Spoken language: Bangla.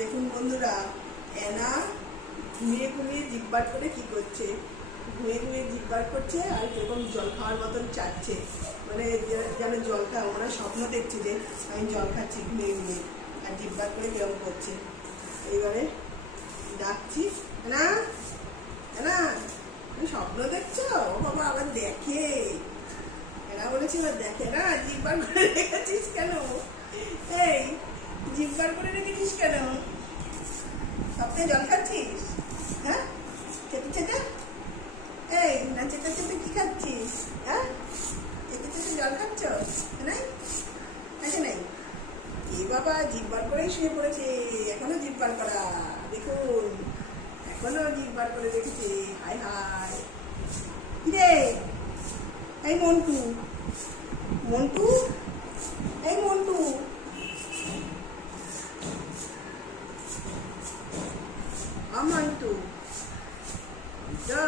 দেখুন বন্ধুরা, এনা ঘুমিয়ে ঘুমিয়ে জিব্বার করে কি করছে, ঘুমিয়ে ঘুমিয়ে জিব্বার করছে আর কিরকম জল খাওয়ার মতন চাচ্ছে, মানে যেন জল খাওয়া ওরা স্বপ্ন দেখছে যে আমি জল খাচ্ছি ঘুমিয়ে ঘুমিয়ে, আর জিব্বার করে কিরকম করছে। এইবারে ডাকছি, না না তুমি স্বপ্ন দেখছো? ও বাবা আবার দেখে, এরা বলেছিল দেখে না, জিব্বার করে রেখেছিস কেন? এই জিব্বার করে রেখেছিস কেন? স্বপ্নে জল খাচ্ছিস? হ্যাঁ, চেটে চেটে, এই না চেটে চেটে কি খাচ্ছিস? হ্যাঁ, চেটে চেটে জল খাচ্ছ নাই? আছে নাই? এই বাবা জিব্বার করেই শুয়ে পড়েছে, এখনো জিব্বার করা, দেখুন এখনো জিব্বার করে রেখেছে। হায় হায়, কিরে এই মন্টু, মন্টু, এই মন্টু, আমন্টু, যা